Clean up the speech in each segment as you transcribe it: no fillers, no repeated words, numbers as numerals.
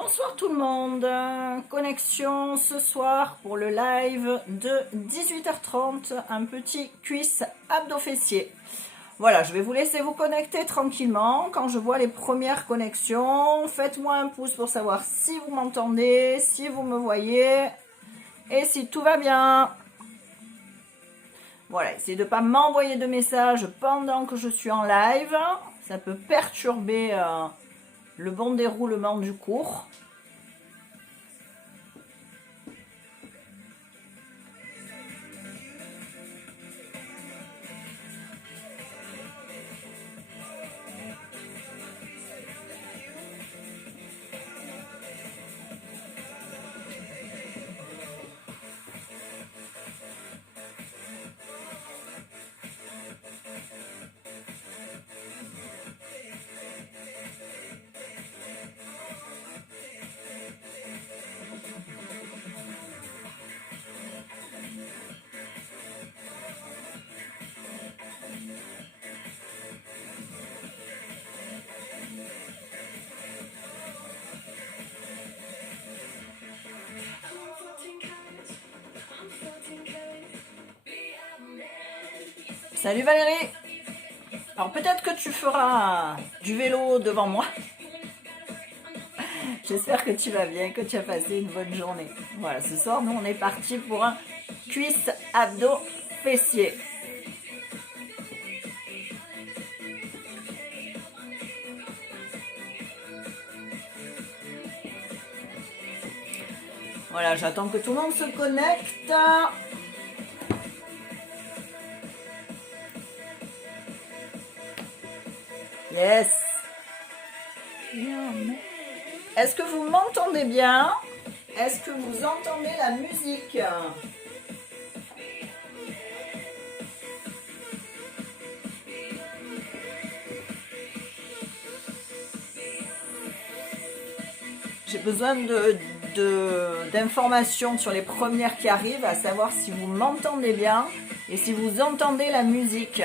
Bonsoir tout le monde, connexion ce soir pour le live de 18h30, un petit cuisse abdos-fessiers. Voilà, je vais vous laisser vous connecter tranquillement. Quand je vois les premières connexions, faites-moi un pouce pour savoir si vous m'entendez, si vous me voyez et si tout va bien. Voilà, essayez de ne pas m'envoyer de messages pendant que je suis en live. Ça peut perturber le bon déroulement du cours. Salut Valérie. Alors peut-être que tu feras du vélo devant moi. J'espère que tu vas bien, que tu as passé une bonne journée. Voilà, ce soir, nous, on est parti pour un cuisse abdos fessiers. Voilà, j'attends que tout le monde se connecte. Yes. Est-ce que vous m'entendez bien? Est-ce que vous entendez la musique? J'ai besoin d'informations sur les premières qui arrivent, à savoir si vous m'entendez bien et si vous entendez la musique.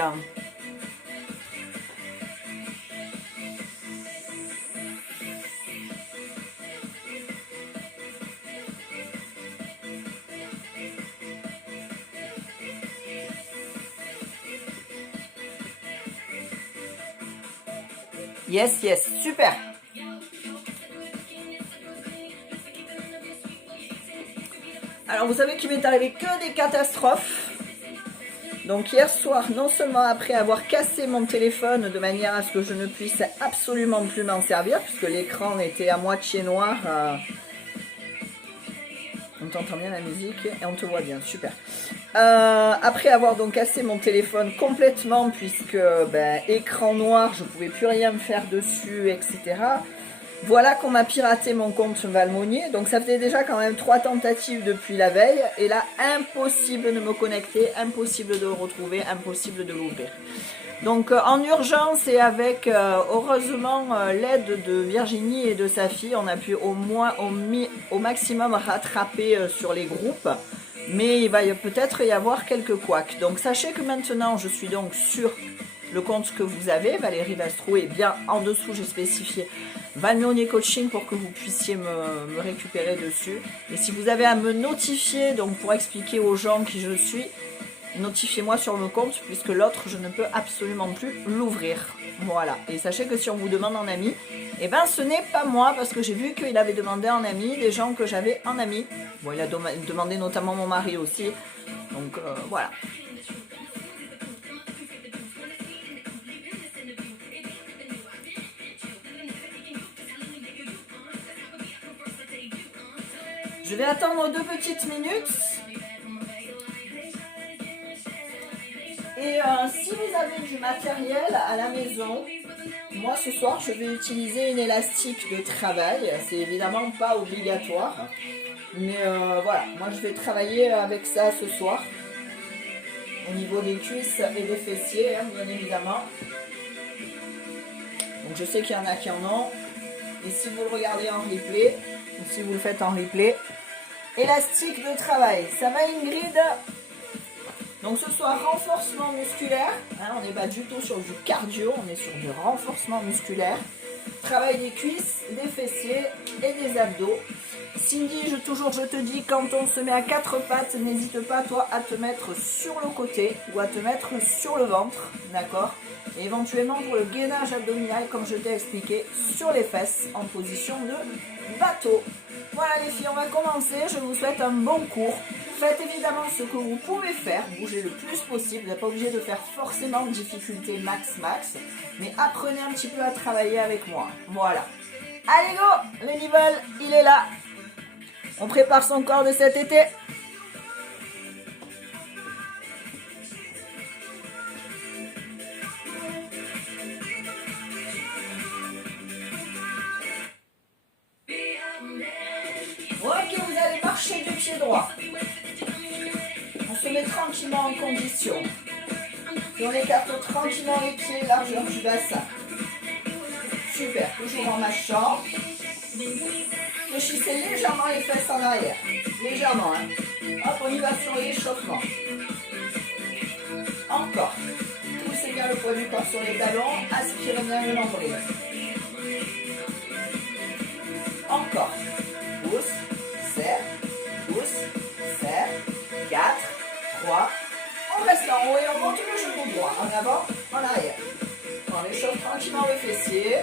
Yes, yes, super. Alors vous savez qu'il m'est arrivé que des catastrophes. Donc hier soir, non seulement après avoir cassé mon téléphone de manière à ce que je ne puisse absolument plus m'en servir, puisque l'écran était à moitié noir. On t'entend bien la musique et on te voit bien, super. Après avoir donc cassé mon téléphone complètement, puisque écran noir, je ne pouvais plus rien faire dessus, etc. Voilà qu'on m'a piraté mon compte Valmonier. Donc ça faisait déjà quand même 3 tentatives depuis la veille. Et là, impossible de me connecter, impossible de le retrouver, impossible de l'ouvrir. Donc en urgence et avec heureusement l'aide de Virginie et de sa fille, on a pu au maximum rattraper sur les groupes. Mais il va peut-être y avoir quelques couacs. Donc sachez que maintenant je suis donc sur le compte que vous avez, Valérie Vastrou, et bien en dessous j'ai spécifié Valmonier Coaching pour que vous puissiez me récupérer dessus. Et si vous avez à me notifier, donc pour expliquer aux gens qui je suis, notifiez-moi sur le compte, puisque l'autre je ne peux absolument plus l'ouvrir. Voilà, et sachez que si on vous demande en ami, eh ben ce n'est pas moi, parce que j'ai vu qu'il avait demandé en ami des gens que j'avais en ami. Bon, il a demandé notamment mon mari aussi, donc voilà. Je vais attendre 2 petites minutes. Et si vous avez du matériel à la maison, moi ce soir je vais utiliser une élastique de travail. C'est évidemment pas obligatoire. Mais voilà, moi je vais travailler avec ça ce soir. Au niveau des cuisses et des fessiers, hein, bien évidemment. Donc je sais qu'il y en a qui en ont. Et si vous le regardez en replay, ou si vous le faites en replay, élastique de travail. Ça va Ingrid? Donc ce soit renforcement musculaire, hein, on n'est pas du tout sur du cardio, on est sur du renforcement musculaire. Travail des cuisses, des fessiers et des abdos. Cindy, je te dis, quand on se met à quatre pattes, n'hésite pas toi à te mettre sur le côté ou à te mettre sur le ventre, d'accord? Et éventuellement pour le gainage abdominal, comme je t'ai expliqué, sur les fesses en position de bateau. Voilà les filles, on va commencer. Je vous souhaite un bon cours. Faites évidemment ce que vous pouvez faire, bougez le plus possible. Vous n'êtes pas obligé de faire forcément difficulté max, mais apprenez un petit peu à travailler avec moi. Voilà. Allez go, le niveau, il est là. On prépare son corps de cet été. Ok, vous allez marcher du pied droit. On se met tranquillement en condition. Et on écarte tranquillement les pieds, largeur du bassin. Super, toujours en marchant. Fléchissez légèrement les fesses en arrière. Légèrement, hein. Hop, on y va sur l'échauffement. Encore. Poussez bien le poids du corps sur les talons. Aspirez bien le nombril. Encore. Pousse, serre, pousse, serre. 4, 3. On reste en haut et on monte le genou droit. En avant, en arrière. On échauffe tranquillement le fessier.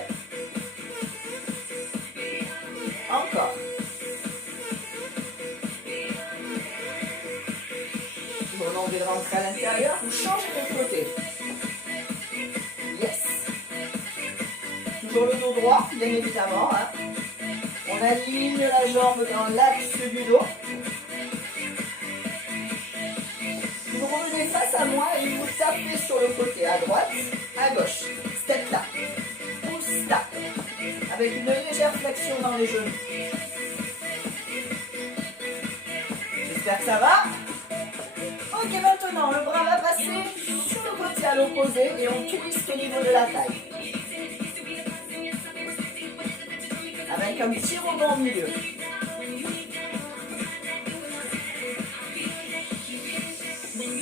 Encore. Vous remontez de rentrer à l'intérieur, vous changez de côté. Yes. Toujours le dos droit, bien évidemment. Hein. On aligne la jambe dans l'axe du dos. Vous revenez face à moi et vous tapez sur le côté, à droite, à gauche. Step là. Pousse là. Avec une légère flexion dans les genoux. J'espère que ça va. Ok, maintenant, le bras va passer sur le côté à l'opposé et on twist au niveau de la taille. Avec un petit rebond au milieu.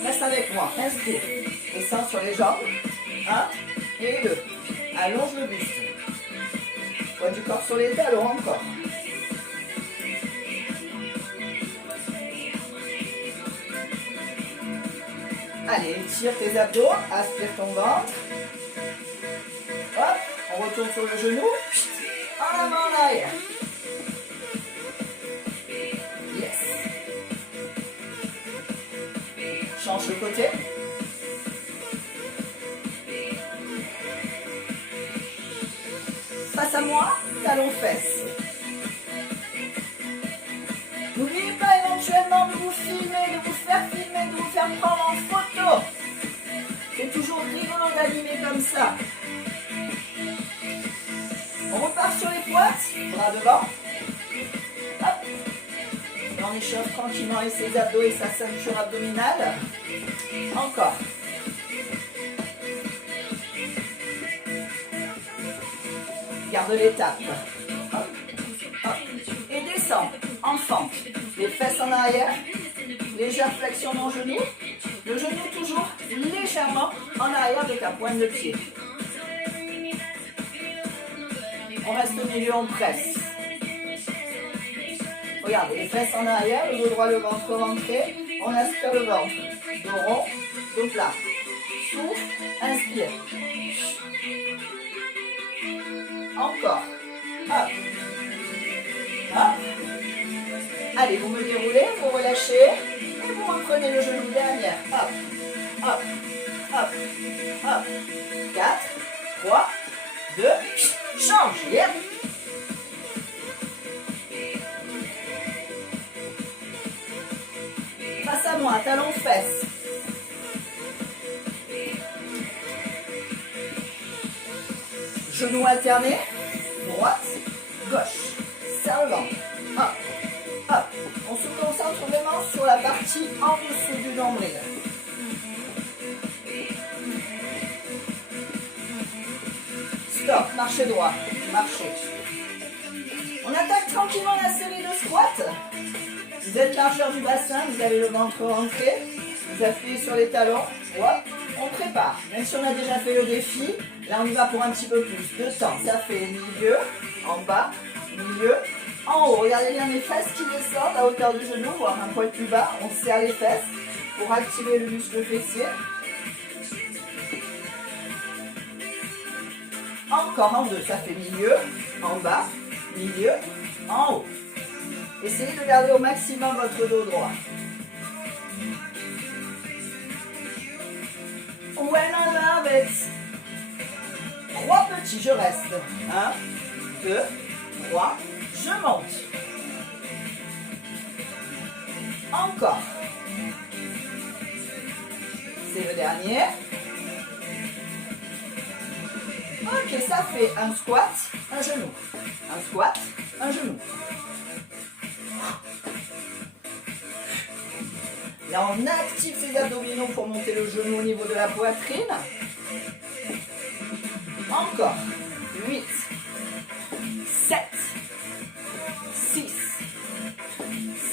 Reste avec moi, inspire. Descends sur les jambes. 1 et 2. Allonge le buste. Poids du corps sur les talons, encore. Allez, tire tes abdos, aspire ton ventre. Hop, on retourne sur le genou. En avant, en arrière. Yes. Change de côté. Face à moi, talons fesses. N'oubliez pas éventuellement de vous filmer, de vous faire filmer, de vous faire prendre en photo. C'est toujours rigolo d'animer comme ça. On repart sur les poites, bras devant. Hop. Et on échauffe tranquillement et ses abdos et sa ceinture abdominale. Encore. Garde l'étape. Hop. Hop. Et descend. En fente. Les fesses en arrière. Légère flexion dans le genou. Le genou toujours légèrement en arrière avec la pointe de pied. On reste au milieu, on presse. Regardez, les fesses en arrière, le dos droit, le ventre rentré. On aspire le ventre. Dos rond, dos plat. Souffle, inspire. Encore. Hop. Hop. Allez, vous me déroulez, vous relâchez. Et vous reprenez le genou derrière. Hop. Hop. Hop. Hop. 4, 3, 2, change. Yep. Face à moi, talon fesses. Genoux alternés, droite, gauche, serre le ventre, hop, hop. On se concentre vraiment sur la partie en dessous du nombril. Stop, marchez droit, marchez. On attaque tranquillement la série de squats. Vous êtes largeur du bassin, vous avez le ventre rentré. appuyez sur les talons. Hop, on prépare. Même si on a déjà fait le défi, là on y va pour un petit peu plus de temps. Ça fait milieu, en bas, milieu, en haut. Regardez bien mes fesses qui descendent à hauteur du genou, voire un poil plus bas. On serre les fesses pour activer le muscle fessier. Encore en deux, ça fait milieu, en bas, milieu, en haut. Essayez de garder au maximum votre dos droit. When I love it. 3 petits, je reste. 1, 2, 3, je monte. Encore. C'est le dernier. Ok, ça fait un squat, un genou. Un squat, un genou. Là, on active ses abdominaux pour monter le genou au niveau de la poitrine. Encore. 8, 7, 6,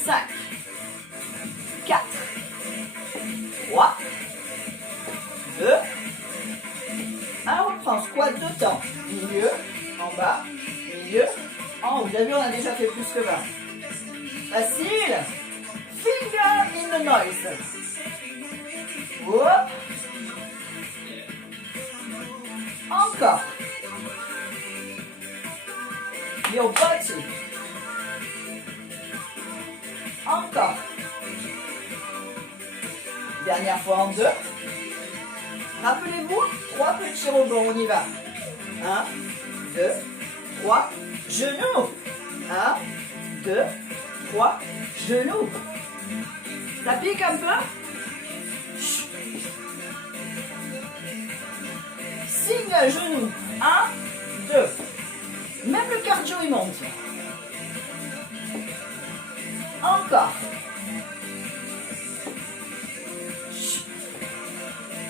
5, 4, 3, 2, 1. On reprend squat de temps. Milieu, en bas, milieu, en haut. Vous avez vu, on a déjà fait plus que 20. Facile. Finger in the noise. Hop. Encore. Your body. Encore. Dernière fois en 2. Rappelez-vous, 3 petits rebonds, on y va. 1, 2, 3, genoux. 1, 2, 3, genoux. Ça pique un peu. Signe genou. 1, 2. Même le cardio il monte. Encore.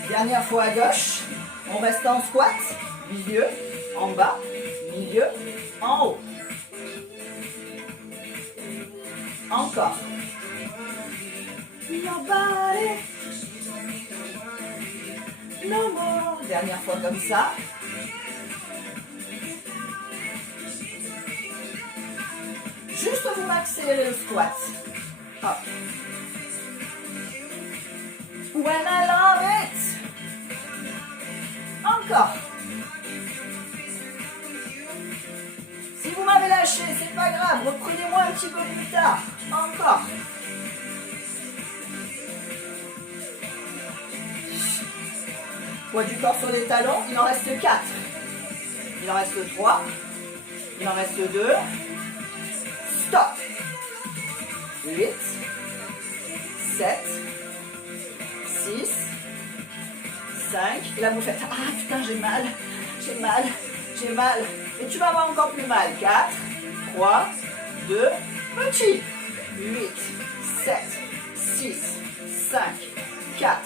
Dernière fois à gauche. On reste en squat. Milieu, en bas, milieu, en haut. Encore. Nobody. No more. Dernière fois comme ça. Juste vous accélérez le squat. Hop. When I love it. Encore. Si vous m'avez lâché, c'est pas grave. Reprenez-moi un petit peu plus tard. Encore. Poids du corps sur les talons, il en reste 4. Il en reste 3. Il en reste 2. Stop. 8, 7, 6, 5. Et là vous faites, ah putain j'ai mal, j'ai mal, j'ai mal. Et tu vas avoir encore plus mal. 4, 3, 2, petit. 8, 7, 6, 5, 4,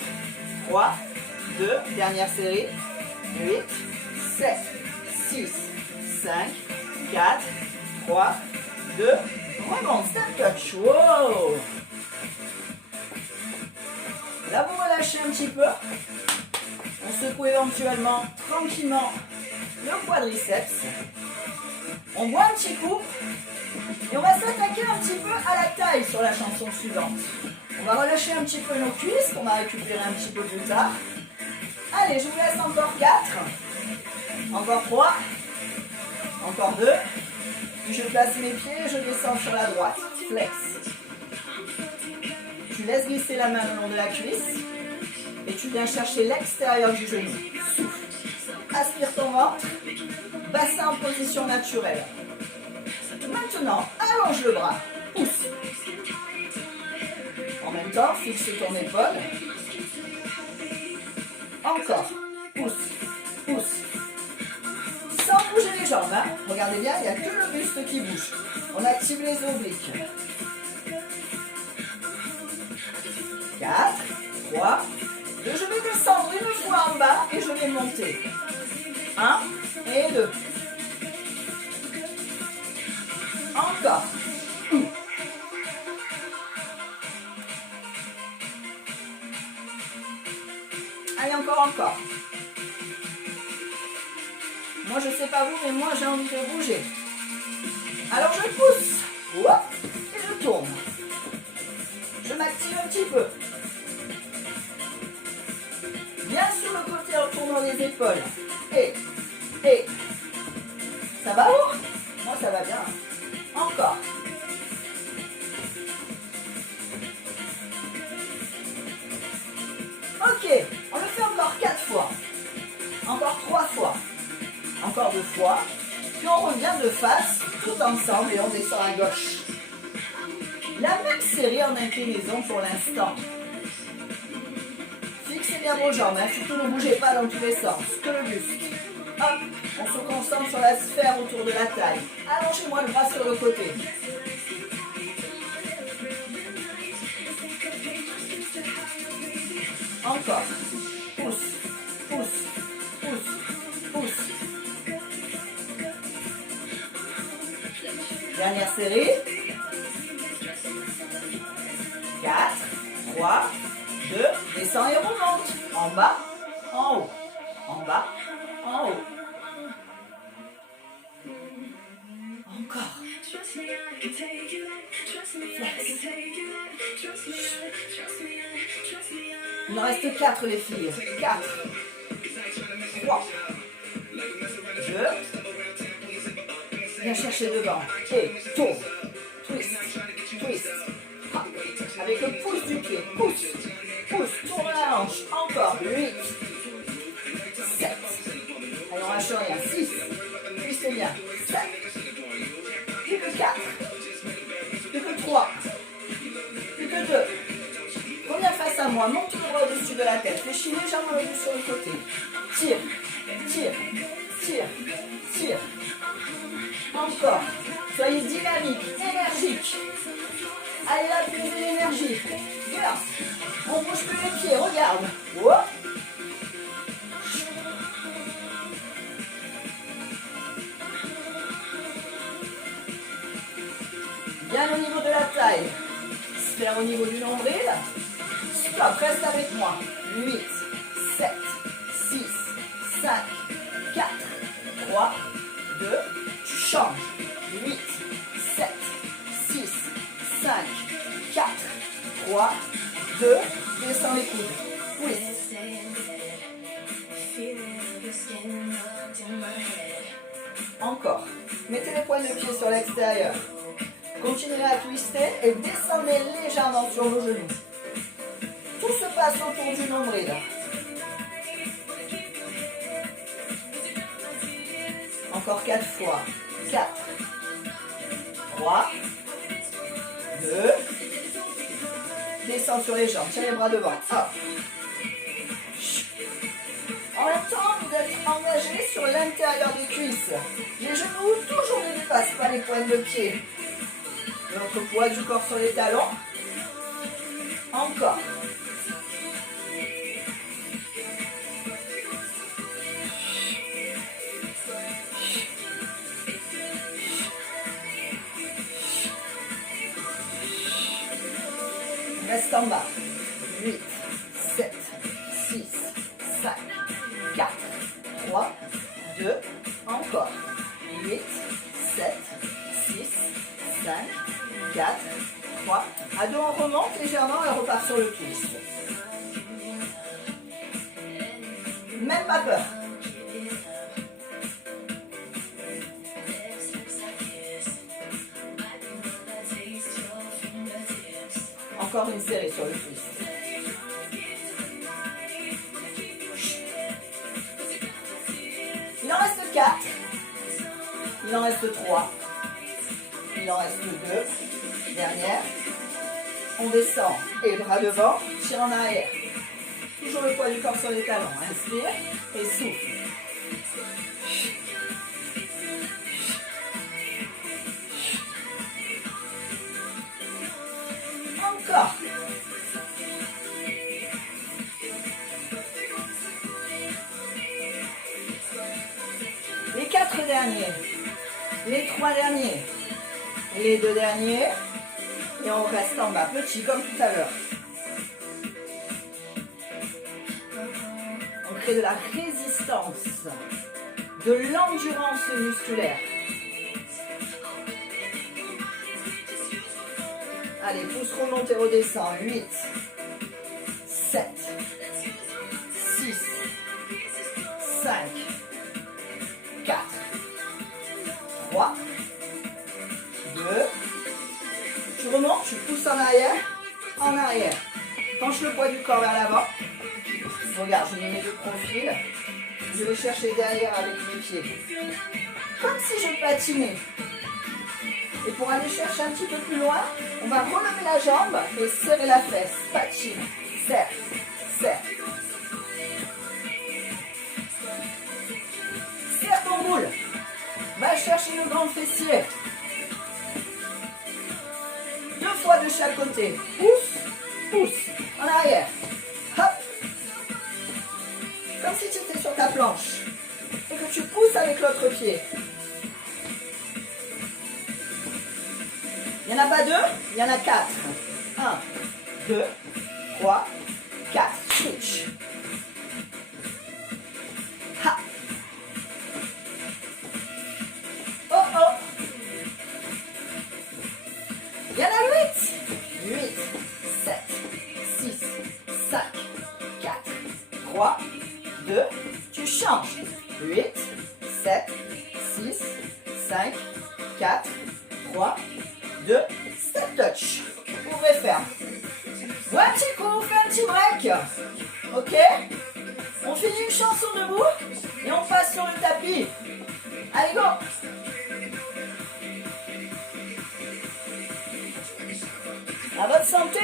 3, 2, dernière série. 8, 7, 6, 5, 4, 3, 2, remonte, step touch. Wow. Là, vous relâchez un petit peu. On secoue éventuellement, tranquillement, le quadriceps. On boit un petit coup. Et on va s'attaquer un petit peu à la taille sur la chanson suivante. On va relâcher un petit peu nos cuisses, qu'on va récupérer un petit peu plus tard. Allez, je vous laisse encore 4. Encore 3. Encore 2. Puis je place mes pieds et je descends sur la droite. Flex. Tu laisses glisser la main le long de la cuisse. Et tu viens chercher l'extérieur du genou. Souffle. Aspire ton ventre. Bassin en position naturelle. Maintenant, allonge le bras. Pousse. En même temps, fixe ton épaule. Encore. Pousse. Pousse. Sans bouger les jambes. Hein. Regardez bien, il n'y a que le buste qui bouge. On active les obliques. 4, 3, 2. Je vais descendre une fois en bas et je vais monter. 1 et 2. Encore. « 1, 2, 3, 4, 5, 6, 7, 8, 9, 10. » encore. Moi, je sais pas vous, mais moi, j'ai envie de bouger. Alors, je pousse. Hop, et je tourne. Je m'active un petit peu. Bien sur le côté en tournant les épaules. Et. Ça va ou? Moi, ça va bien. Encore. Ok, on le fait encore 4 fois. Encore 3 fois. Encore 2 fois. Puis on revient de face, tout ensemble, et on descend à gauche. La même série en inclinaison pour l'instant. Fixez bien vos jambes, hein. Surtout ne bougez pas dans tous les sens, que le buste. Hop, on se concentre sur la sphère autour de la taille. Allongez-moi le bras sur le côté. Encore. Pousse, pousse, pousse, pousse. Dernière série. 4, 3, 2, descend et remonte. En bas, en haut. En bas, en haut. Encore. Il en reste 4 les filles. 4, 3, 2. Viens chercher devant. Et tourne. Twist. Twist. Hop. Avec le pouce du pied. Pousse. Pousse. Tourne la hanche. Encore. 8. 7. Allez, on lâche rien. 6. Twistez bien. 7. Plus que 4. Plus que 3. Plus que 2. Reviens face à moi. Monte le bras au-dessus de la tête. Fléchis légèrement le bout sur le côté. Tire. Tire. Tire. Tire. Encore. Soyez dynamique, énergique. Allez là, puisez l'énergie. Bien. On bouge plus les pieds, regarde. Hop. Bien au niveau de la taille. Sphère au niveau du nombril. Stop, reste avec moi. 8, 7, 6, 5, 4, 3, 2, tu changes. 8, 7, 6, 5, 4, 3, 2, descends les coudes. Oui. Encore. Mettez les points de pied sur l'extérieur. Continuez à twister et descendez légèrement sur vos genoux. Tout se passe autour du nombril. Encore 4 fois. 4, 3, 2, descends sur les jambes, tiens les bras devant. Hop. En même temps, vous êtes engagé sur l'intérieur des cuisses. Les genoux toujours ne dépassent pas les pointes de pied. Notre poids du corps sur les talons. Encore. Reste en bas. 8, 7, 6, 5, 4, 3, 2, encore. 8, 7, 6, 5, 4, 3. À dos, on remonte légèrement et on repart sur le twist. Même pas peur. Encore une série sur le twist. Il en reste 4. Il en reste 3. Il en reste 2. Dernière. On descend et bras devant, tire en arrière. Toujours le poids du corps sur les talons. Inspire et souffle. Encore. Les 4 derniers. Les 3 derniers. Les 2 derniers. Et on reste en bas, petit comme tout à l'heure. On crée de la résistance, de l'endurance musculaire. Allez, pouce remonte et redescend. 8, 7, 6, 5, 4, 3, 2, tu remontes, tu pousses en arrière. Penche le poids du corps vers l'avant. Regarde, je mets mes deux profils. Je vais chercher derrière avec mes pieds. Comme si je patinais. Et pour aller chercher un petit peu plus loin, on va relever la jambe et serrer la fesse. Patine, serre, serre. Serre ton boule. Va chercher le grand fessier. 2 fois de chaque côté. Pousse, pousse. En arrière. Hop. Comme si tu étais sur ta planche. Et que tu pousses avec l'autre pied. Il n'y en a pas 2, il y en a 4. 1, 2, 3, 4. Switch. Ha. Oh oh. Il y en a 8. 8, 7, 6, 5, 4, 3, 2. Tu changes. 8, 7, 6, 5, 4, 3, 2, step touch. Ouvrez, ferme. Ouais, un petit coup, fais un petit break. Ok? On finit une chanson debout et on passe sur le tapis. Allez, go! À votre santé!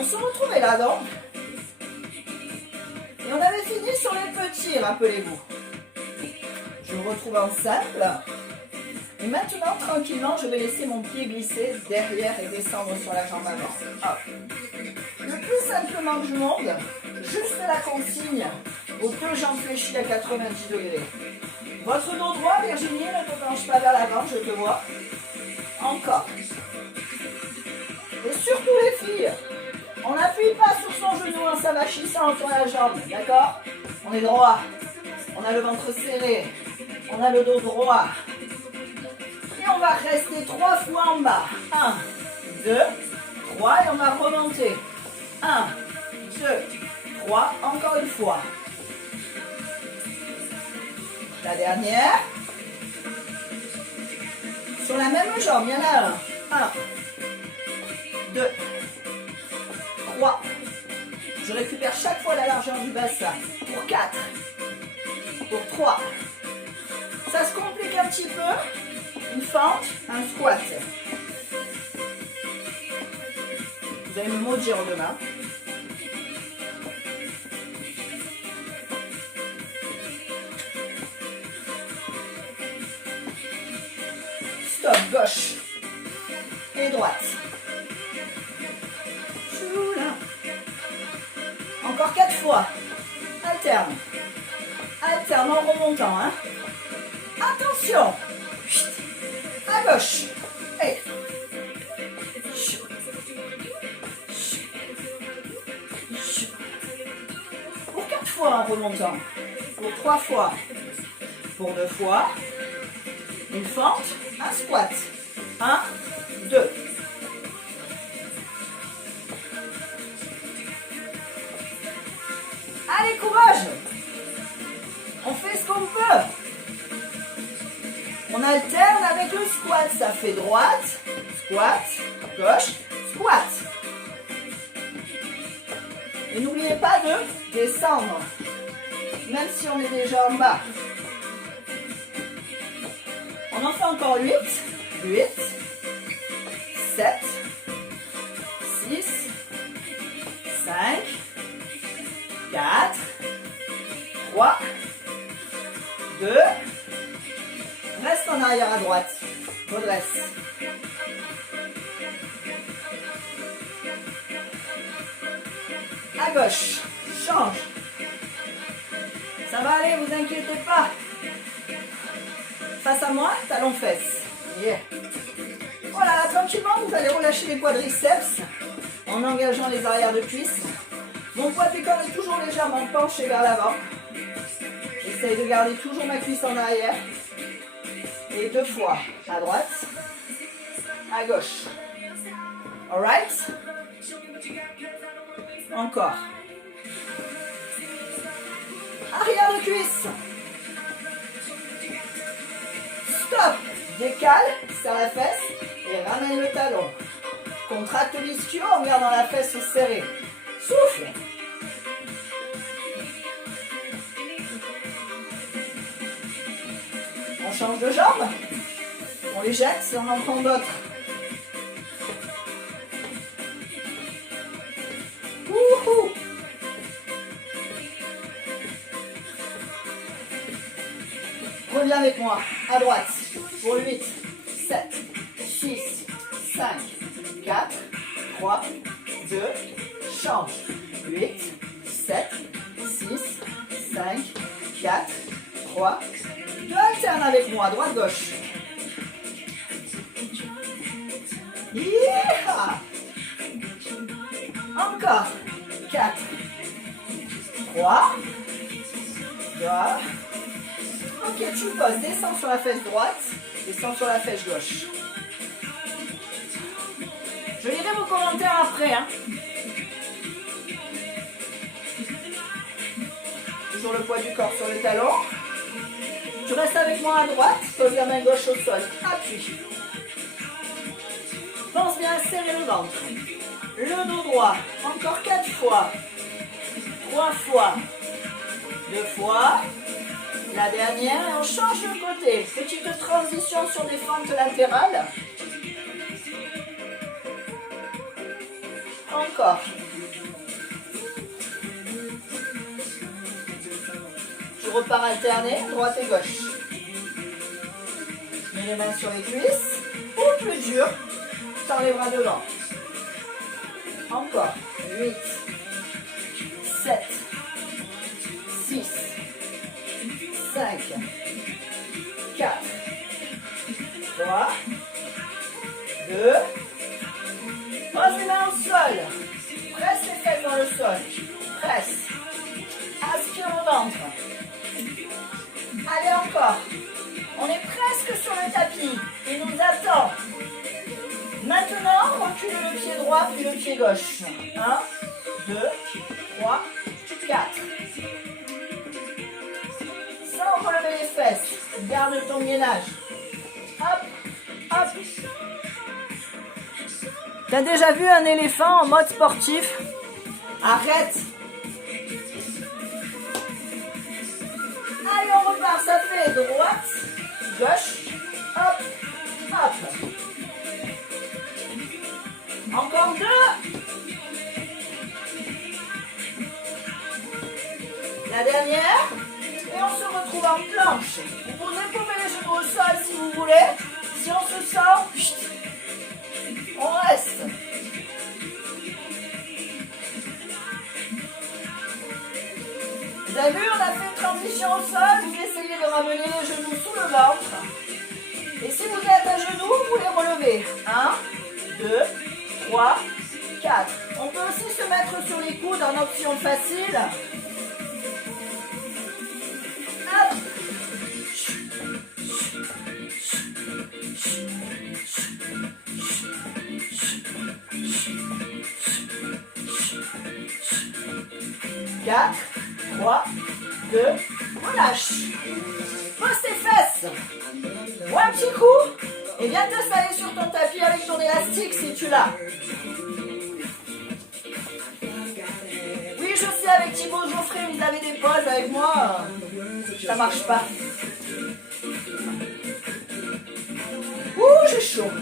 On se retrouvait là donc. Et on avait fini sur les petits, rappelez-vous. Je me retrouve en simple. Et maintenant, tranquillement, je vais laisser mon pied glisser derrière et descendre sur la jambe avant. Hop. Le plus simplement que je monte, juste la consigne aux 2 jambes fléchies à 90 degrés. Votre dos droit, Virginie, ne te penche pas vers l'avant, je te vois. Encore. Et surtout les filles, on n'appuie pas sur son genou en s'avachissant sur la jambe, d'accord? On est droit, on a le ventre serré, on a le dos droit. Et on va rester 3 fois en bas. 1, 2, 3 et on va remonter. 1, 2, 3, encore une fois. La dernière. Sur la même jambe, il y en a un. 1, 2, 3. Je récupère chaque fois la largeur du bassin. Pour 4. Pour 3. Ça se complique un petit peu. Une fente, un squat. Vous allez me maudire demain. Stop, gauche et droite. Encore 4 fois. Alterne. Alterne en remontant. Hein. Attention. À gauche. Et. Pour 4 fois en remontant. Pour 3 fois. Pour 2 fois. Une fente. Un squat. 1, 2. Allez, courage! On fait ce qu'on peut. On alterne avec le squat. Ça fait droite, squat, gauche, squat. Et n'oubliez pas de descendre, même si on est déjà en bas. On en fait encore 8, 8, 7, 6, 5, 4, 3, 2, reste en arrière à droite. Redresse. À gauche. Change. Ça va aller, vous inquiétez pas. Face à moi, talon fesse. Yeah. Voilà, tranquillement, vous allez relâcher les quadriceps en engageant les arrières de cuisses. Mon poids du corps est toujours légèrement penché vers l'avant. J'essaye de garder toujours ma cuisse en arrière. Et 2 fois à droite, à gauche. Alright? Encore. Arrière de cuisse. Stop. Décale, serre la fesse et ramène le talon. Contracte l'ischio en gardant la fesse serrée. Souffle. On change de jambe. On les jette et on en prend d'autres. Wouhou! Reviens avec moi, à droite, pour 8, 7, 6, 5, 4, 3, 2, change. 8, 7, 6, 5, 4, 3, 2, alterne avec moi, droite-gauche. Yeah! Encore. 4, 3, 2, ok, tu poses, descends sur la fesse droite, descends sur la fesse gauche. Je lirai vos commentaires après. Hein. Toujours le poids du corps sur le talon. Tu restes avec moi à droite, pose la main gauche au sol, appuie. Pense bien à serrer le ventre. Le dos droit, encore 4 fois. 3 fois. 2 fois. La dernière, et on change de côté. Petite transition sur des fentes latérales. Encore. Je repars alterner, droite et gauche. Mets les mains sur les cuisses. Ou plus dur, tends les bras devant. Encore. 8, 7, 6, 5, 4, 3, 2, pose les mains au sol, presse les fesses dans le sol, presse, aspire le ventre, allez encore, on est presque sur le tapis, il nous attend, maintenant recule le pied droit puis le pied gauche, 1, 2, 3, 4, sans relever les fesses, garde ton gainage. Hop, hop. T'as déjà vu un éléphant en mode sportif? Arrête. Allez, on repart, ça fait droite, gauche, hop, hop. Encore 2. La dernière. Et on se retrouve en planche. Vous pouvez paumer les genoux au sol si vous voulez. Si on se sort, chut, on reste. Vous avez vu, on a fait une transition au sol. Vous essayez de ramener les genoux sous le ventre. Et si vous êtes à genoux, vous les relevez. 1, 2, 3, 4. On peut aussi se mettre sur les coudes en option facile. Hop. 4, 3, 2, relâche. Pose tes fesses. Ou un petit coup. Et viens t'installer sur ton tapis avec ton élastique si tu l'as. Oui, je sais, avec Thibaut Geoffrey, vous avez des pauses. Avec moi, ça marche pas. Ouh, j'ai chaud.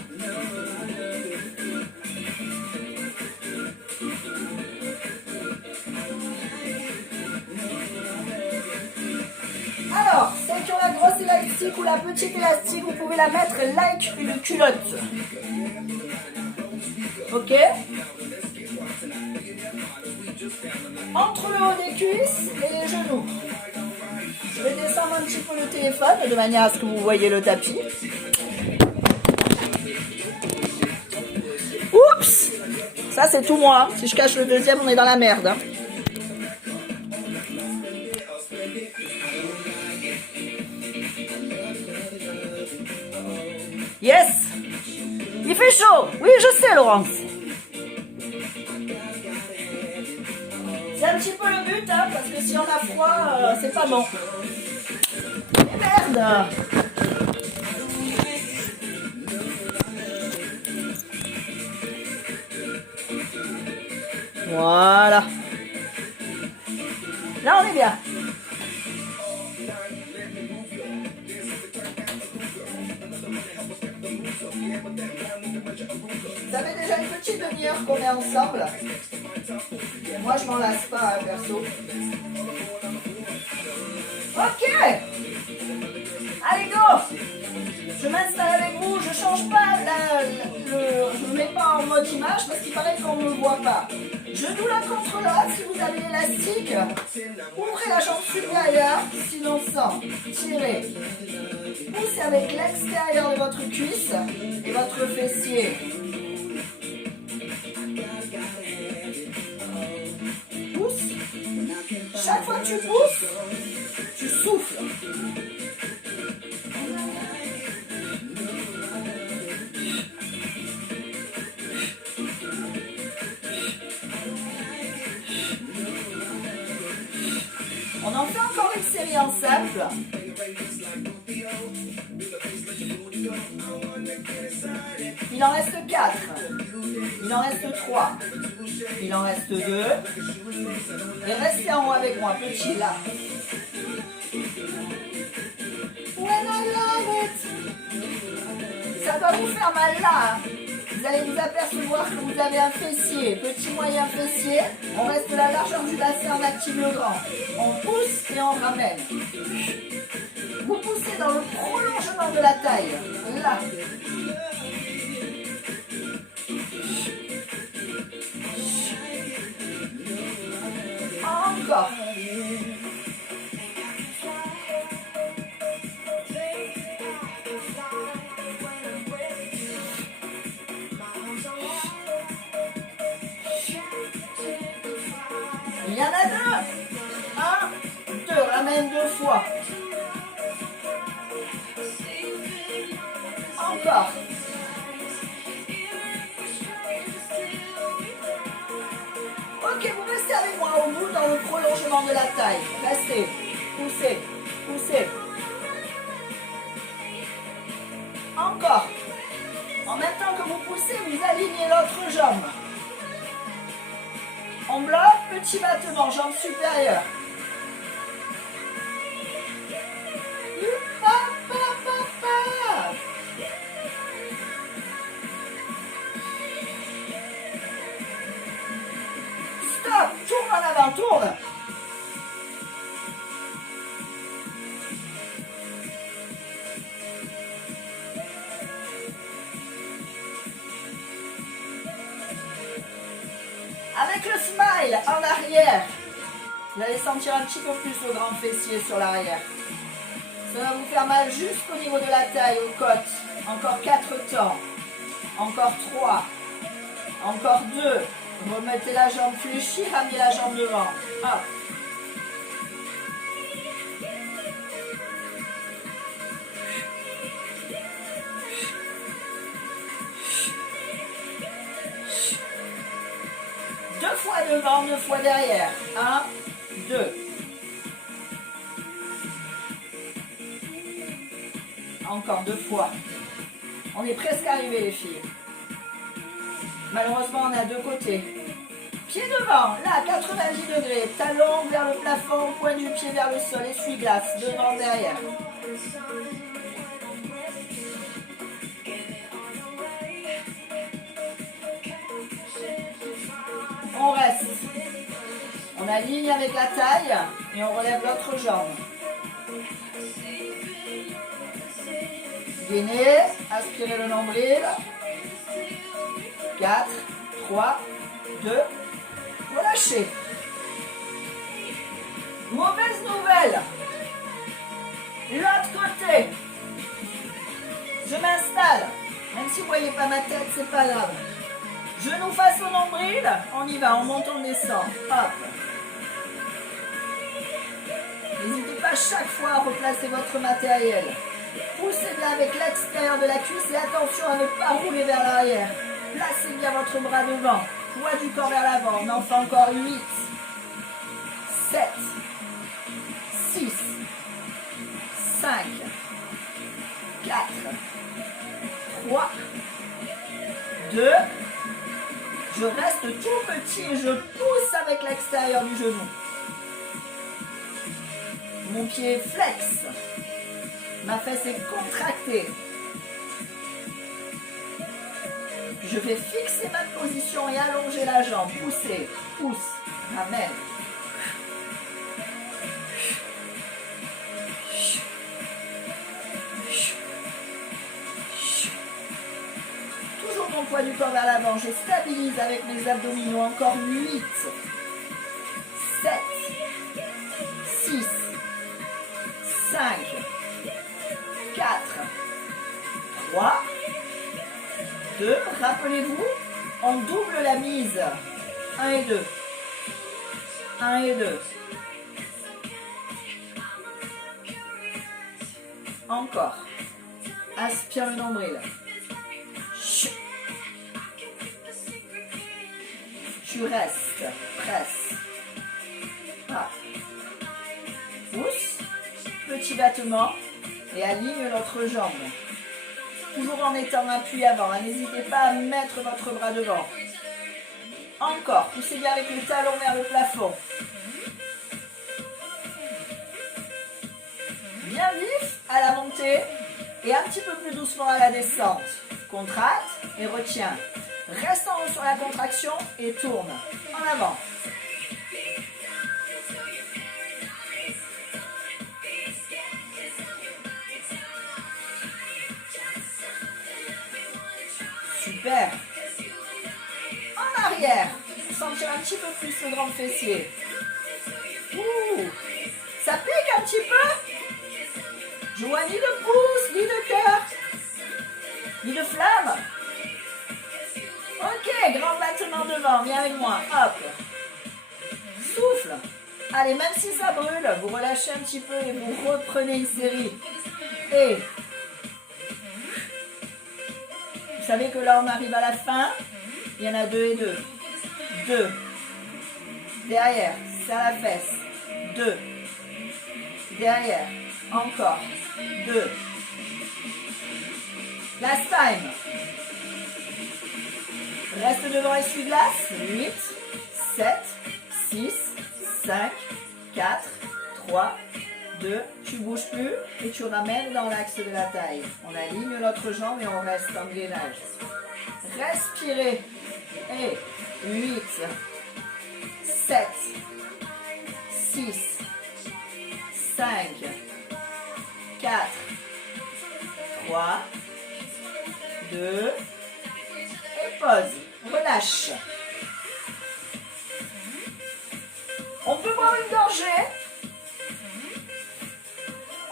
Alors, ceux qui ont la grosse élastique, élastique ou la petite élastique, vous pouvez la mettre like une culotte. Ok? Entre le haut des cuisses et les genoux. Je vais descendre un petit peu le téléphone de manière à ce que vous voyez le tapis. Oups! Ça c'est tout moi. Si je cache le deuxième, on est dans la merde. Yes! Il fait chaud! Oui, je sais, Laurence. C'est un petit peu le but, hein, parce que si on a froid, c'est pas bon. Mais merde! Voilà. Là, on est bien. Ça fait déjà une petite demi-heure qu'on est ensemble. Et moi, je m'en lasse pas, hein, perso. Ok. Allez, go. Je m'installe avec vous. Je change pas je ne mets pas en mode image parce qu'il paraît qu'on ne me voit pas. Genou l'un contre l'autre si vous avez l'élastique. Ouvrez la jambe supérieure, sinon sans. Tirez. Poussez avec l'extérieur de votre cuisse et votre fessier. Pousse. Chaque fois que tu pousses, tu souffles. On en fait encore une série en simple. Il en reste 4. Il en reste 3. Il en reste 2. Et restez en haut avec moi, petit là. When I love it. Ça doit vous faire mal là. Vous allez vous apercevoir que vous avez un fessier, petit moyen fessier. On reste la largeur du bassin, on active le grand. On pousse et on ramène. Vous poussez dans le prolongement de la taille. Là. Encore. Il y en a 2. 1, 2. Ramène 2 fois. Encore. Ok, vous restez avec moi au bout dans le prolongement de la taille. Restez. Poussez. Poussez. Encore. En même temps que vous poussez, vous alignez l'autre jambe. On bloque, petit battement, jambe supérieure. Stop, tourne en avant, tourne. Avec le smile en arrière, vous allez sentir un petit peu plus le grand fessier sur l'arrière. Ça va vous faire mal jusqu'au niveau de la taille, aux côtes. Encore 4 temps. Encore 3. Encore 2. Remettez la jambe fléchie, ramenez la jambe devant. Hop. Deux fois devant, 2 fois derrière. 1, 2. Encore 2 fois. On est presque arrivé les filles. Malheureusement, on a 2 côtés. Pied devant, là, 90 degrés. Talon vers le plafond, point du pied vers le sol. Essuie-glace, devant, derrière. On reste. On aligne avec la taille et on relève l'autre jambe. Gainez, aspirez le nombril. 4, 3, 2, relâchez. Mauvaise nouvelle. L'autre côté. Je m'installe. Même si vous ne voyez pas ma tête, c'est pas grave. Genou face au nombril. On y va, on monte, on descend. Hop. N'hésitez pas chaque fois à replacer votre matériel. Poussez bien avec l'extérieur de la cuisse et attention à ne pas rouler vers l'arrière. Placez bien votre bras devant. Poids du corps vers l'avant. On en fait encore 8, 7, 6, 5, 4, 3, 2. Je reste tout petit et je pousse avec l'extérieur du genou. Mon pied est flex. Ma fesse est contractée. Je vais fixer ma position et allonger la jambe. Poussez, pousse, ramène. Toujours mon poids du corps vers l'avant. Je stabilise avec mes abdominaux. Encore 8, 7, 6, 5, 4, 3, 2, rappelez-vous, on double la mise. 1 et 2. 1 et 2. Encore. Aspire le nombril. Tu restes. Presse. Ah. Pousse. Petit battement. Et aligne l'autre jambe. Toujours en étant appuyé avant. N'hésitez pas à mettre votre bras devant. Encore. Poussez bien avec le talon vers le plafond. Bien vif à la montée et un petit peu plus doucement à la descente. Contracte et retiens. Reste en haut sur la contraction et tourne. En avant. Super. En arrière. Sentir un petit peu plus le grand fessier. Ouh. Ça pique un petit peu. Je vois ni de pouce, ni de cœur, ni de flamme. Ok, grand battement devant. Viens avec moi. Hop. Souffle. Allez, même si ça brûle, vous relâchez un petit peu et vous reprenez une série. Et vous savez que là, on arrive à la fin. Il y en a 2 et 2. 2. Derrière, serre la fesse. 2. Derrière. Encore. 2. Last time. Reste devant essuie-glace. 8, 7, 6, 5, 4, 3, 2. Tu bouges plus et tu ramènes dans l'axe de la taille. On aligne l'autre jambe et on reste en gainage. Respirez. Et 8, 7, 6, 5, 4, 3, 2, et pause. Relâche. On peut boire une gorgée.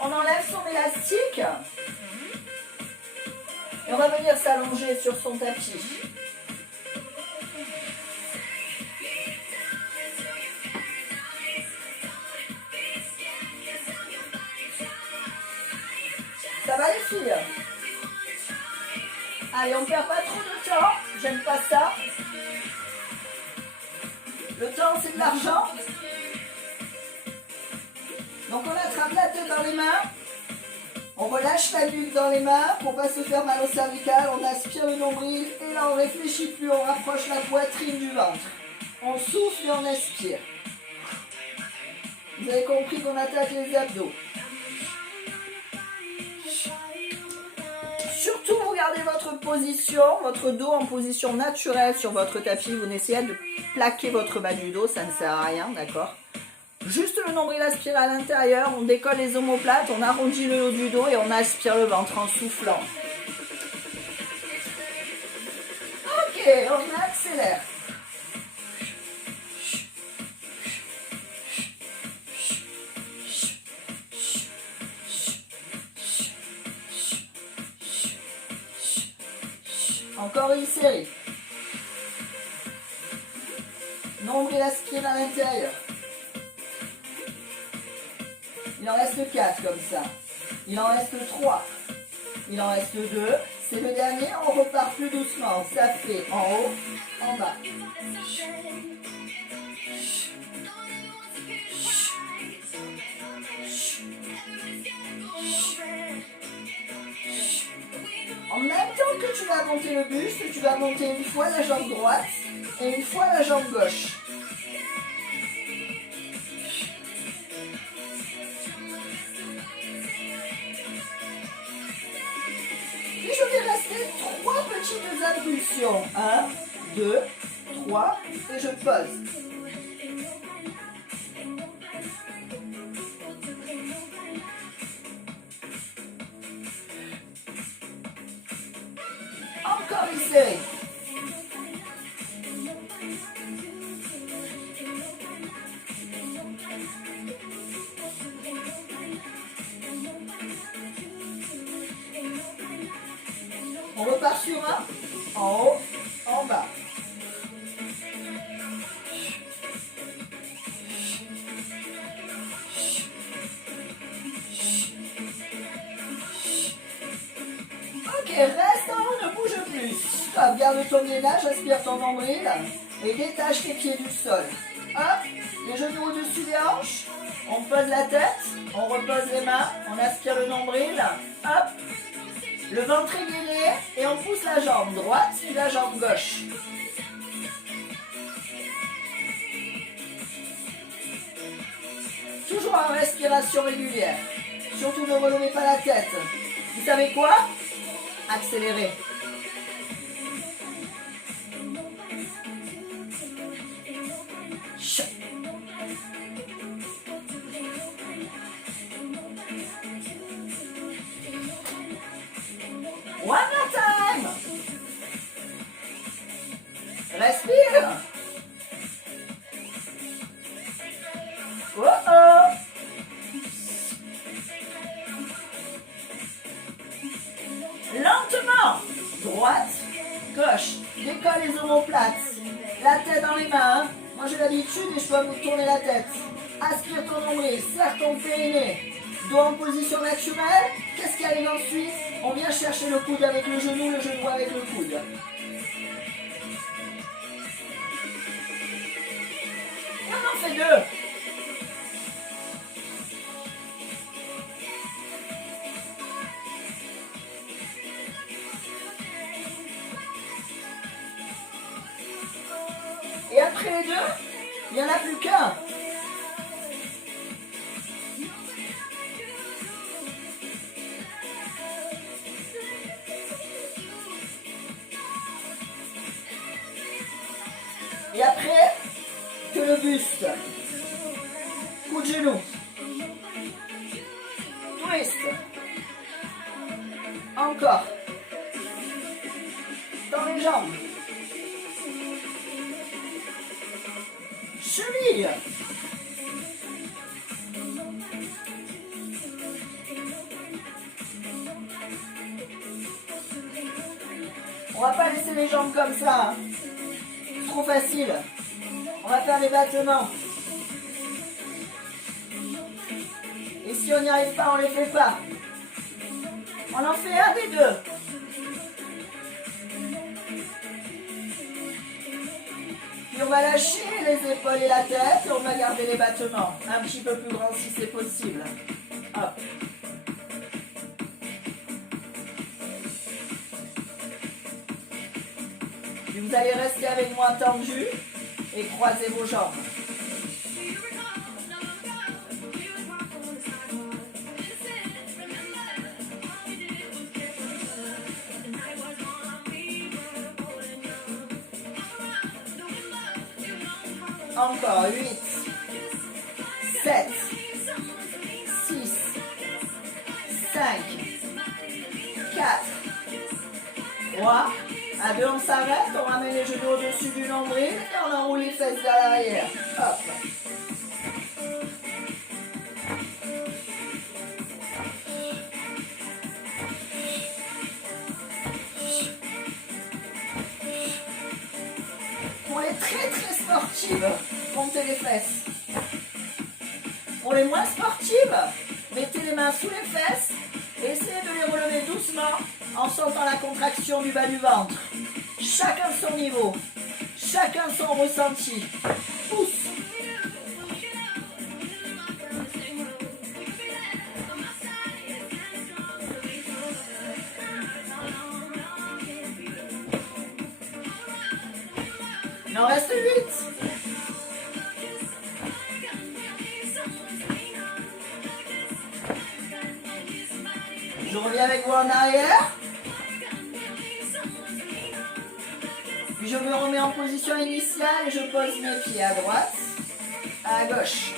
On enlève son élastique. Et on va venir s'allonger sur son tapis. Ça va les filles? Allez, on ne perd pas trop de temps. J'aime pas ça. Le temps, c'est de l'argent. Donc, on attrape la tête dans les mains. On relâche la nuque dans les mains pour ne pas se faire mal au cervical. On aspire le nombril. Et là, on ne réfléchit plus. On rapproche la poitrine du ventre. On souffle et on expire. Vous avez compris qu'on attaque les abdos. Surtout, vous gardez votre position, votre dos en position naturelle sur votre tapis. Vous n'essayez de plaquer votre bas du dos, ça ne sert à rien, d'accord? Juste le nombril aspiré à l'intérieur, on décolle les omoplates, on arrondit le haut du dos et on aspire le ventre en soufflant. Ok, on accélère. Encore une série. Nombril aspiré à l'intérieur. Il en reste 4 comme ça. Il en reste 3. Il en reste 2. C'est le dernier, on repart plus doucement. Ça fait en haut, en bas. En même temps que tu vas monter le buste, tu vas monter une fois la jambe droite et une fois la jambe gauche. Et je vais rester 3 petites impulsions. 1, 2, 3 et je pose. Encore une série. On repart sur un, en haut, en bas. Ok, reste en haut, ne bouge plus. Hop, garde ton gainage, aspire ton nombril et détache tes pieds du sol. Hop, les genoux au-dessus des hanches. On pose la tête, on repose les mains, on aspire le nombril. Hop, le ventre est gainé et on pousse la jambe droite et la jambe gauche. Toujours en respiration régulière. Surtout ne relevez pas la tête. Vous savez quoi? Accélérez. One more time. Respire. Oh oh. Lentement. Droite, gauche. Décolle les omoplates. La tête dans les mains. Moi j'ai l'habitude et je peux vous tourner la tête. Aspire ton nombril, serre ton périnée. Dos en position naturelle. Qu'est-ce qui arrive ensuite? On vient chercher le coude avec le genou avec le coude. Et on en fait 2. Et après les 2, il n'y en a plus qu'un. Et après, que le buste. Coup de genou. Twist. Encore. Dans les jambes. Cheville. On va pas laisser les jambes comme ça. Hein. Trop facile. On va faire des battements. Et si on n'y arrive pas, on ne les fait pas. On en fait un des 2. Puis on va lâcher les épaules et la tête et on va garder les battements. Un petit peu plus grand si c'est possible. Hop. Puis vous allez rester avec moi tendu et croiser vos jambes. Encore 8, 7, 7, 6, 5, 4, 3, à 2 on s'arrête, on ramène les genoux au-dessus du nombril et on enroule les fesses vers l'arrière. Hop. Pour les très très sportives, montez les fesses. Pour les moins sportives, mettez les mains sous les fesses et essayez de les relever doucement en sentant la contraction du bas du ventre. Chacun son niveau, chacun son ressenti. Pousse. Il en reste 8. Je reviens avec vous en arrière. Puis je me remets en position initiale et je pose mes pieds à droite, à gauche.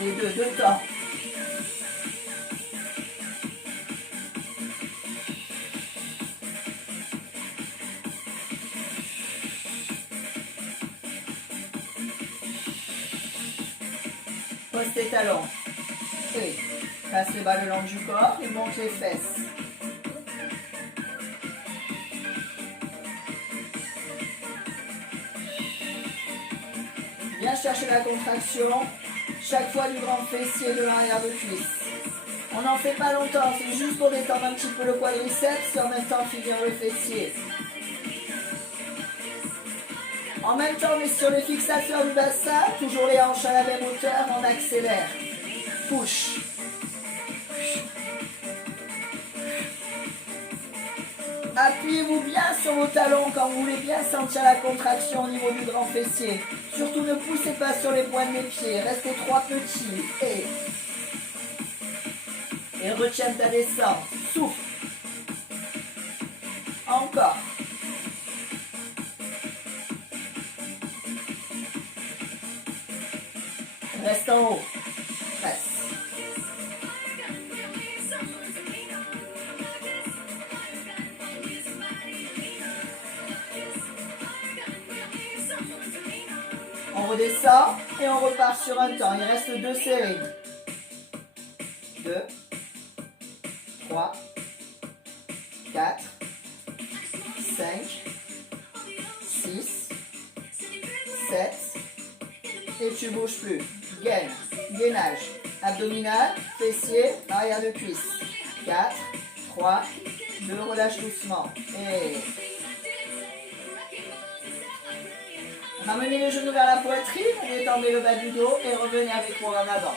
Les deux temps. Pose tes talons. Et passe les bras le long du corps et monte les fesses. Viens chercher la contraction. Chaque fois du grand fessier de l'arrière de cuisse. On n'en fait pas longtemps, c'est juste pour détendre un petit peu le quadriceps et en même temps finir le fessier. En même temps, on est sur les fixateurs du bassin, toujours les hanches à la même hauteur, on accélère. Push. Appuyez-vous bien sur vos talons quand vous voulez bien sentir la contraction au niveau du grand fessier. Surtout ne poussez pas sur les pointes des pieds, restez 3 petits. Et retiens ta descente. Souffle. Encore. Reste en haut. Presse. On redescend et on repart sur un temps. Il reste 2 séries. 2, 3, 4, 5, 6, 7, et tu bouges plus. Gaine, gainage, abdominal, fessier, arrière de cuisse. 4, 3, 2, relâche doucement. Et ramenez les genoux vers la poitrine, détendez le bas du dos et revenez avec moi en avant.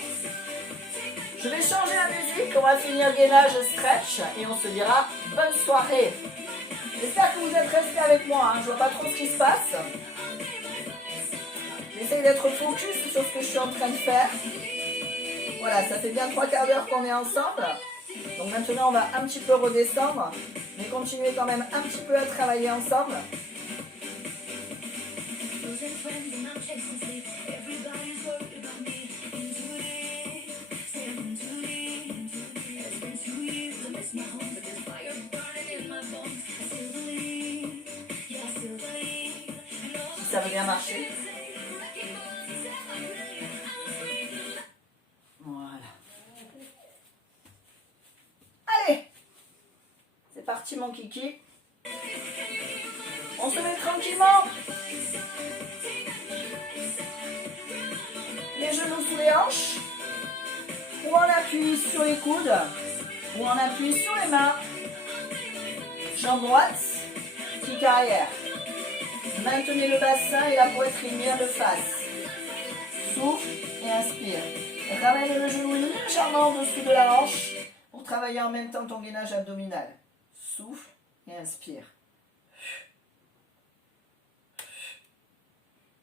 Je vais changer la musique, on va finir gainage, stretch et on se dira bonne soirée. J'espère que vous êtes restés avec moi, hein. Je vois pas trop ce qui se passe. J'essaye d'être focus sur ce que je suis en train de faire. Voilà, ça fait bien 3 quarts d'heure qu'on est ensemble. Donc maintenant on va un petit peu redescendre, mais continuer quand même un petit peu à travailler ensemble. Si ça veut bien marcher. Voilà. Allez, c'est parti mon kiki. On se met tranquillement. Les genoux sous les hanches. Ou on appuie sur les coudes. Ou on appuie sur les mains. Jambe droite. Kick arrière. Maintenez le bassin et la poitrine bien de face. Souffle et inspire. Ramène le genou légèrement en dessous de la hanche pour travailler en même temps ton gainage abdominal. Souffle et inspire.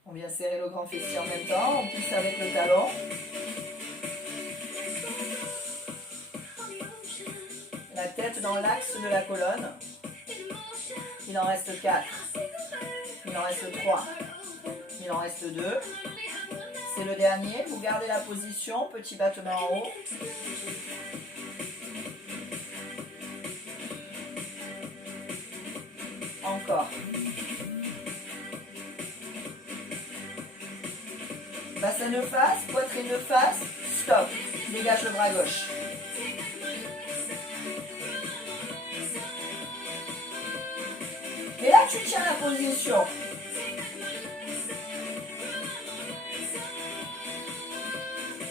On vient serrer le grand fessier en même temps, on pousse avec le talon. la tête dans l'axe de la colonne. Il en reste 4. Il en reste 3. Il en reste 2. C'est le dernier. Vous gardez la position. Petit battement en haut. Encore. Bassin de face, poitrine de face. Stop. Dégage le bras gauche. Et là, tu tiens la position.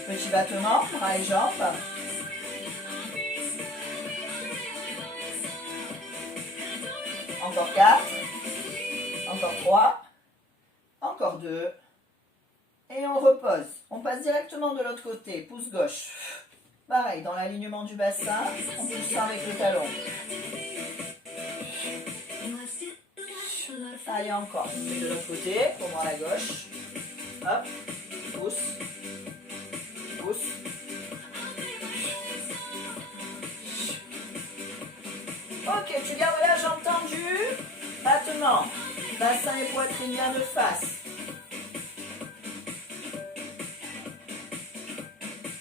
Petit battement, bras et jambes. Encore 4. Encore 3. Encore 2. Et on repose. On passe directement de l'autre côté. Pouce gauche. Pareil, dans l'alignement du bassin, on pousse ça avec le talon. Allez, encore. Et de l'autre côté, pour moi à la gauche. Hop. Pousse. Pousse. Ok, tu gardes la jambe tendue. Battement. Bassin et poitrine bien de face.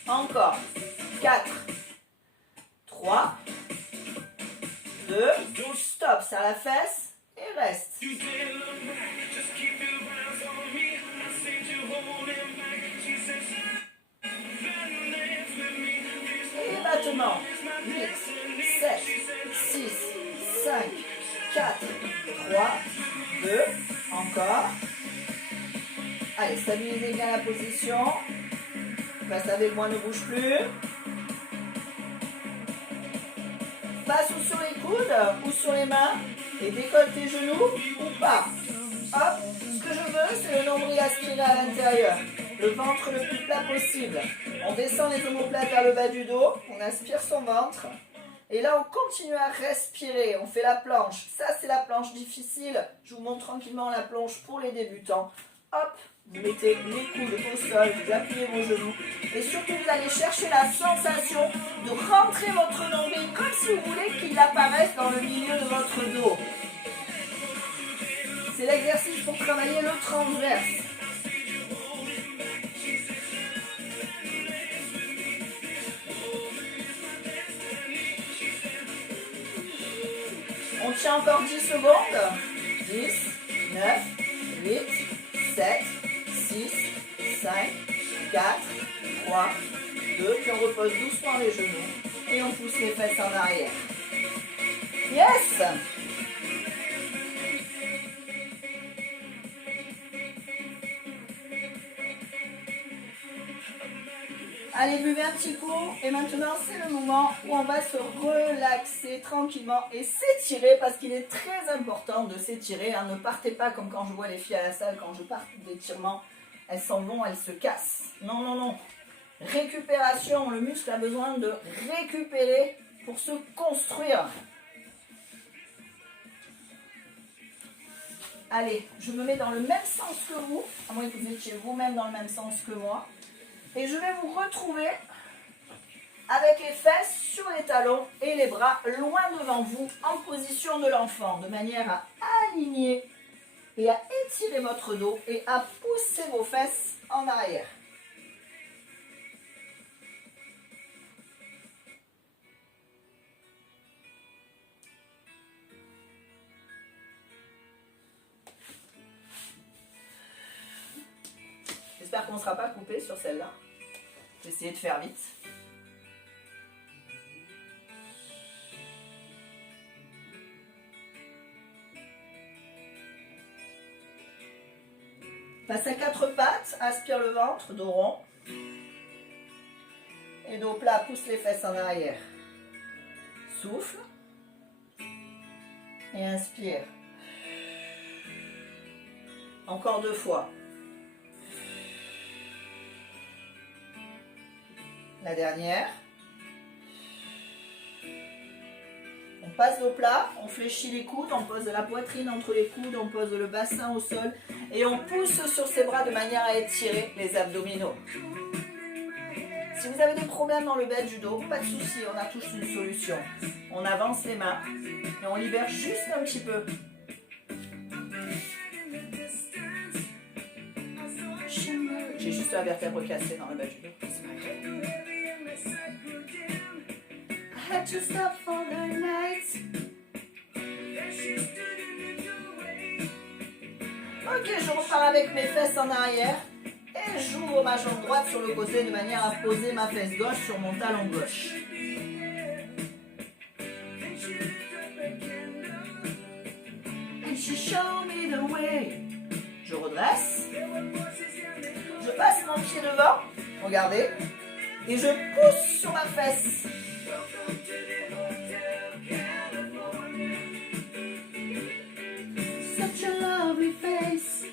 Encore. 4. 3. 2. Stop. Serre la fesse. Et reste. Et battement. 8, 7, 6, 5, 4, 3, 2. Encore. Allez, stabilisez bien la position. Reste avec moi, ne bouge plus. Passe ou sur les coudes ou sur les mains et décolle tes genoux ou pas. Hop, ce que je veux, c'est le nombril aspiré à l'intérieur. Le ventre le plus plat possible. On descend les omoplates vers le bas du dos, on aspire son ventre. Et là, on continue à respirer, on fait la planche. Ça, c'est la planche difficile. Je vous montre tranquillement la planche pour les débutants. Hop, vous mettez les coudes au sol, vous appuyez vos genoux. Et surtout, vous allez chercher la sensation de rentrer votre nombril comme si vous voulez qu'il apparaisse dans le milieu de votre dos. C'est l'exercice pour travailler le transverse. On tient encore 10 secondes. 10, 9, 8, 7, 6, 5, 4, 3, 2. Puis on repose doucement les genoux. Et on pousse les fesses en arrière. Yes! Allez, buvez un petit coup. Et maintenant, c'est le moment où on va se relaxer tranquillement et s'étirer parce qu'il est très important de s'étirer. Hein. Ne partez pas comme quand je vois les filles à la salle, quand je pars d'étirement, elles s'en vont, elles se cassent. Non, non, non. Récupération, le muscle a besoin de récupérer pour se construire. Allez, je me mets dans le même sens que vous, à moins que vous étiez vous-même dans le même sens que moi. Et je vais vous retrouver avec les fesses sur les talons et les bras loin devant vous en position de l'enfant, de manière à aligner et à étirer votre dos et à pousser vos fesses en arrière. J'espère qu'on ne sera pas coupé sur celle-là. Je vais essayer de faire vite. Passe à 4 pattes, aspire le ventre, dos rond. Et dos plat, pousse les fesses en arrière. Souffle. Et inspire. Encore 2 fois. La dernière. On passe au plat, on fléchit les coudes, on pose la poitrine entre les coudes, on pose le bassin au sol et on pousse sur ses bras de manière à étirer les abdominaux. Si vous avez des problèmes dans le bas du dos, pas de souci, on a tous une solution. On avance les mains et on libère juste un petit peu. J'ai juste la vertèbre cassée dans le bas du dos. C'est pas grave. I had to stop for the night. Ok, je repars avec mes fesses en arrière et j'ouvre ma jambe droite sur le côté de manière à poser ma fesse gauche sur mon talon gauche. And she showed me the way. Je redresse. Je passe mon pied devant, regardez, et je pousse sur ma fesse. Such a lovely face.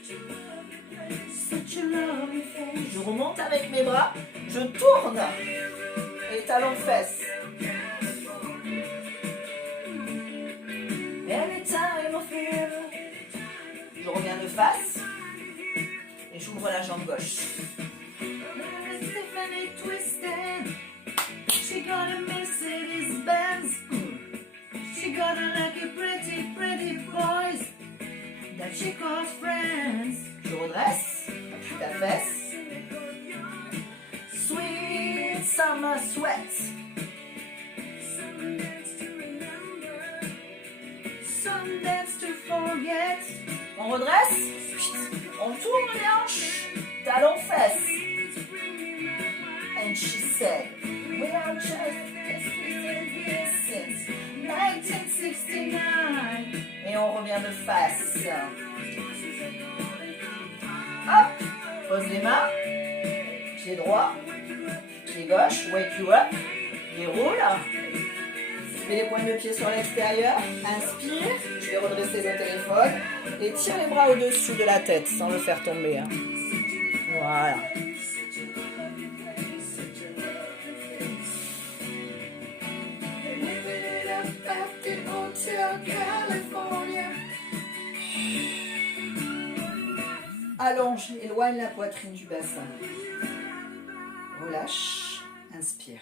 Such a lovely face. Je remonte avec mes bras, je tourne et talons fesses. Anytime I feel. Je reviens de face et j'ouvre la jambe gauche. Stephanie twisted. She got a Mercedes Benz. She got a lucky pretty boys that she calls friends. Je redresse, appuie ta fesse. Sweet summer sweat. Some dance to forget. On redresse, on tourne les hanches, talons fesses. And she said, we are just since 1969. Et on revient de face. Hop, pose les mains, pied droit, pied gauche, wake you up, déroule. Mets les pointes de pied sur l'extérieur, inspire, je vais redresser le téléphone et tire les bras au-dessus de la tête sans le faire tomber. Hein. Voilà. Allonge, éloigne la poitrine du bassin. Relâche, inspire.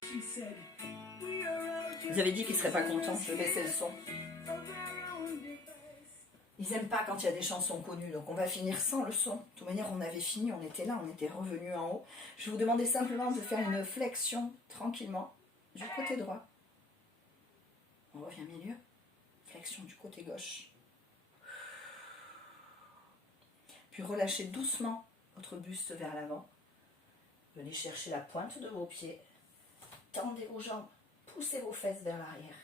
Vous avez dit qu'ils ne seraient pas contents, je baissais le son. Ils n'aiment pas quand il y a des chansons connues, donc on va finir sans le son. De toute manière, on avait fini, on était là, on était revenu en haut. Je vais vous demander simplement de faire une flexion tranquillement du côté droit. On revient milieu. Flexion du côté gauche. Puis relâchez doucement votre buste vers l'avant. Venez chercher la pointe de vos pieds. Tendez vos jambes. Poussez vos fesses vers l'arrière.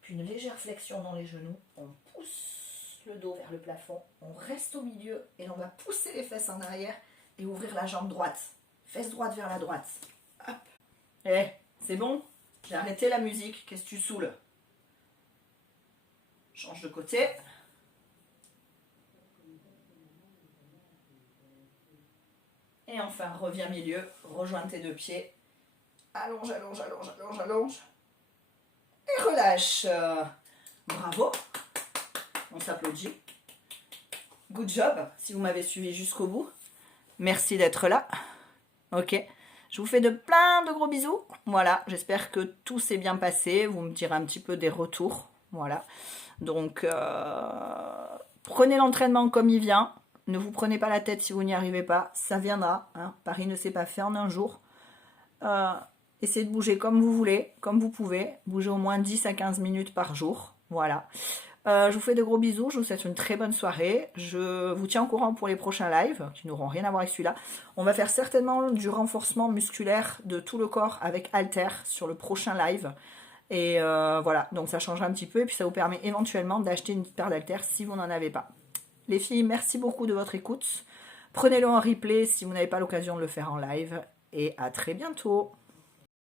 Puis une légère flexion dans les genoux. On pousse le dos vers le plafond. On reste au milieu et on va pousser les fesses en arrière et ouvrir la jambe droite. Fesse droite vers la droite. Hop. C'est bon? J'ai arrêté la musique. Qu'est-ce que tu saoules? Change de côté. Et enfin, reviens milieu. Rejoins tes deux pieds. Allonge, allonge, allonge, allonge, allonge. Et relâche. Bravo. On s'applaudit. Good job, si vous m'avez suivi jusqu'au bout. Merci d'être là. Ok. Je vous fais plein de gros bisous. Voilà, j'espère que tout s'est bien passé. Vous me direz un petit peu des retours. Voilà. Donc, prenez l'entraînement comme il vient. Ne vous prenez pas la tête si vous n'y arrivez pas. Ça viendra. Hein. Paris ne s'est pas fait en un jour. Essayez de bouger comme vous voulez, comme vous pouvez. Bougez au moins 10 à 15 minutes par jour. Voilà. Je vous fais de gros bisous. Je vous souhaite une très bonne soirée. Je vous tiens au courant pour les prochains lives qui n'auront rien à voir avec celui-là. On va faire certainement du renforcement musculaire de tout le corps avec halter sur le prochain live. Et voilà. Donc ça changera un petit peu. Et puis ça vous permet éventuellement d'acheter une petite paire d'haltères si vous n'en avez pas. Les filles, merci beaucoup de votre écoute. Prenez-le en replay si vous n'avez pas l'occasion de le faire en live. Et à très bientôt.